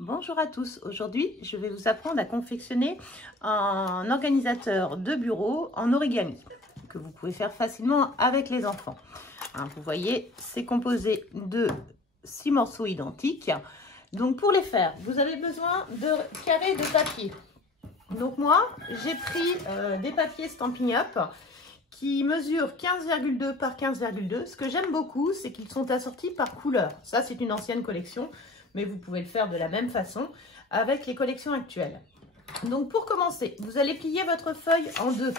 Bonjour à tous, aujourd'hui je vais vous apprendre à confectionner un organisateur de bureau en origami que vous pouvez faire facilement avec les enfants. Vous voyez, c'est composé de 6 morceaux identiques. Donc pour les faire, vous avez besoin de carrés de papier. Donc moi, j'ai pris des papiers Stampin' Up qui mesurent 15,2 par 15,2. Ce que j'aime beaucoup, c'est qu'ils sont assortis par couleur. Ça, c'est une ancienne collection, mais vous pouvez le faire de la même façon avec les collections actuelles. Donc pour commencer, vous allez plier votre feuille en deux.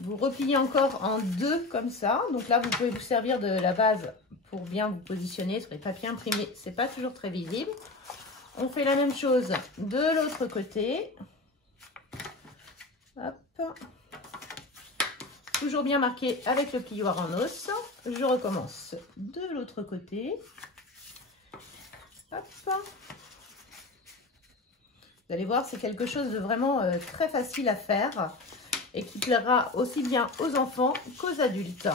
Vous repliez encore en deux comme ça. Donc là, vous pouvez vous servir de la base pour bien vous positionner sur les papiers imprimés. C'est pas toujours très visible. On fait la même chose de l'autre côté. Hop. Toujours bien marqué avec le plioir en os. Je recommence de l'autre côté. Hop. Vous allez voir, c'est quelque chose de vraiment très facile à faire et qui plaira aussi bien aux enfants qu'aux adultes.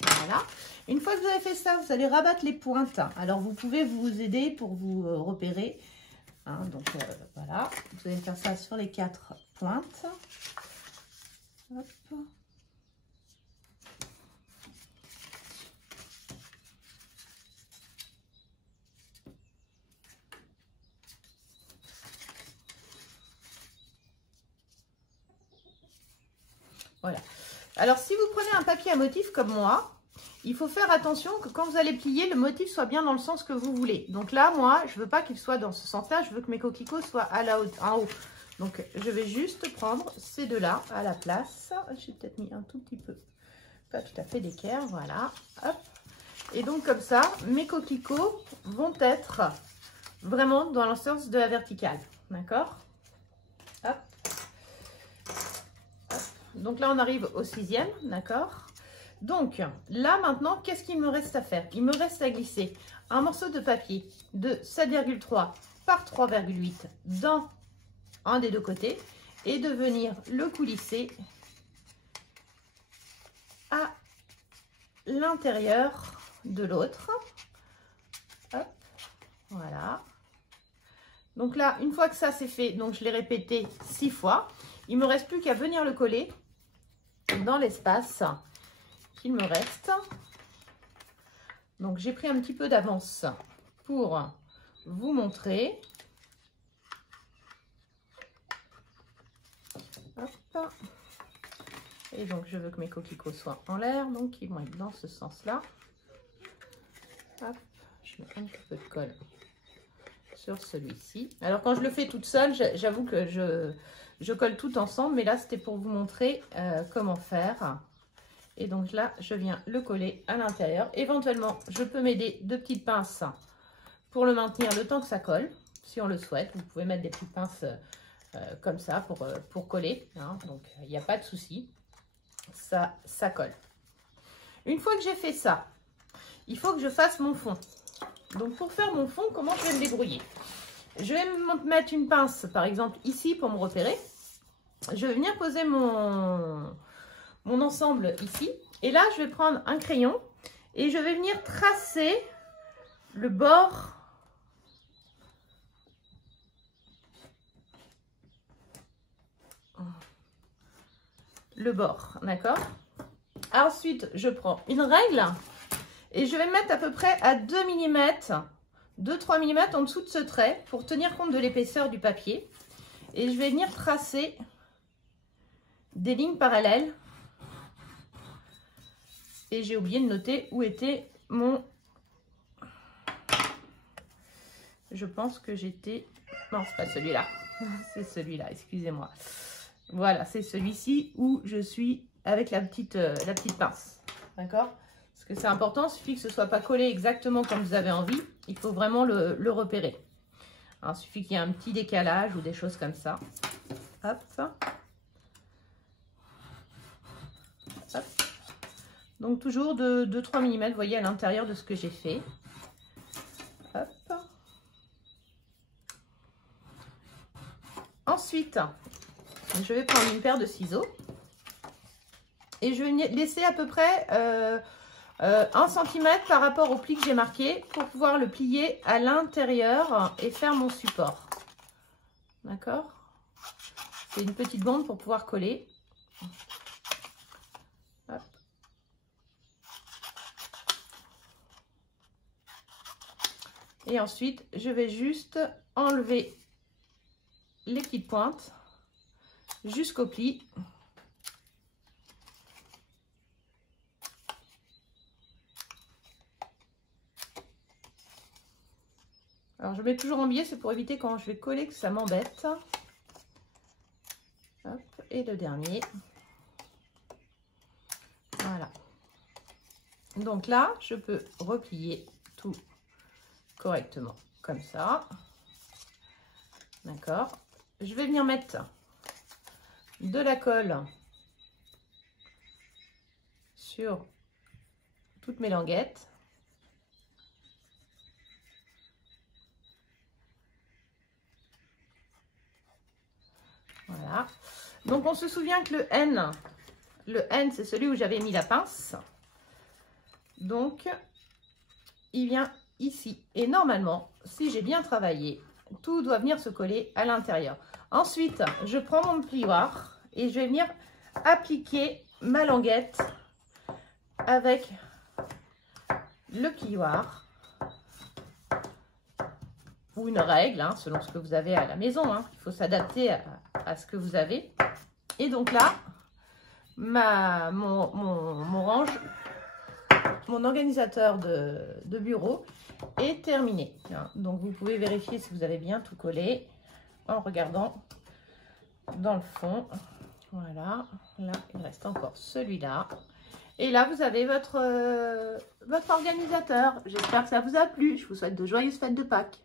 Voilà. Une fois que vous avez fait ça, vous allez rabattre les pointes. Alors, vous pouvez vous aider pour vous repérer. Donc, voilà. Vous allez faire ça sur les 4 pointes. Hop. Voilà. Alors, si vous prenez un papier à motif comme moi, il faut faire attention que quand vous allez plier, le motif soit bien dans le sens que vous voulez. Donc là, moi, je ne veux pas qu'il soit dans ce sens-là. Je veux que mes coquelicots soient en haut. Donc, je vais juste prendre ces deux-là à la place. J'ai peut-être mis un tout petit peu, pas tout à fait d'équerre. Voilà. Hop. Et donc, comme ça, mes coquelicots vont être vraiment dans le sens de la verticale. D'accord ? Hop. Donc là, on arrive au 6e, d'accord? Donc là, maintenant, qu'est-ce qu'il me reste à faire? Il me reste à glisser un morceau de papier de 7,3 par 3,8 dans un des deux côtés et de venir le coulisser à l'intérieur de l'autre. Hop, voilà. Donc là, une fois que ça c'est fait, donc je l'ai répété 6 fois, il ne me reste plus qu'à venir le coller dans l'espace qu'il me reste. Donc j'ai pris un petit peu d'avance pour vous montrer. Hop. Et donc je veux que mes coquelicots soient en l'air, donc ils vont être dans ce sens-là. Hop, je mets un petit peu de colle sur celui-ci. Alors quand je le fais toute seule, j'avoue que je colle tout ensemble, mais là c'était pour vous montrer comment faire. Et donc là, je viens le coller à l'intérieur. Éventuellement, je peux m'aider de petites pinces pour le maintenir le temps que ça colle, si on le souhaite. Vous pouvez mettre des petites pinces comme ça pour coller. Donc, il n'y a pas de souci. Ça colle. Une fois que j'ai fait ça, il faut que je fasse mon fond. Donc, pour faire mon fond, comment je vais me débrouiller? Je vais me mettre une pince, par exemple, ici pour me repérer. Je vais venir poser mon ensemble ici. Et là, je vais prendre un crayon et je vais venir tracer le bord d'accord? Ensuite, je prends une règle et je vais me mettre à peu près à 2 mm, 2-3 mm en dessous de ce trait pour tenir compte de l'épaisseur du papier. Et je vais venir tracer des lignes parallèles. Et j'ai oublié de noter où était mon... Je pense que j'étais... Non, c'est pas celui-là. C'est celui-là, excusez-moi. Voilà, c'est celui-ci où je suis avec la petite pince. D'accord? Parce que c'est important, il suffit que ce ne soit pas collé exactement comme vous avez envie. Il faut vraiment le repérer. Alors, il suffit qu'il y ait un petit décalage ou des choses comme ça. Hop. Hop. Donc toujours de 2-3 mm, vous voyez, à l'intérieur de ce que j'ai fait. Hop. Ensuite, je vais prendre une paire de ciseaux. et je vais laisser à peu près 1 cm par rapport au pli que j'ai marqué pour pouvoir le plier à l'intérieur et faire mon support. D'accord? C'est une petite bande pour pouvoir coller. Hop. Et ensuite, je vais juste enlever les petites pointes jusqu'au pli. Alors, je mets toujours en biais, c'est pour éviter quand je vais coller que ça m'embête. Hop, et le dernier. Voilà. Donc là, je peux replier tout correctement, comme ça. D'accord. Je vais venir mettre de la colle sur toutes mes languettes. Voilà. Donc, on se souvient que le N, c'est celui où j'avais mis la pince. Donc, il vient ici. Et normalement, si j'ai bien travaillé, tout doit venir se coller à l'intérieur. Ensuite, je prends mon plioir et je vais venir appliquer ma languette avec le plioir. Ou une règle, hein, selon ce que vous avez à la maison. Hein. Il faut s'adapter à ce que vous avez. Et donc là, mon organisateur de bureau est terminé. Donc vous pouvez vérifier si vous avez bien tout collé en regardant dans le fond. Voilà, là il reste encore celui-là. Et là vous avez votre organisateur. J'espère que ça vous a plu. Je vous souhaite de joyeuses fêtes de Pâques.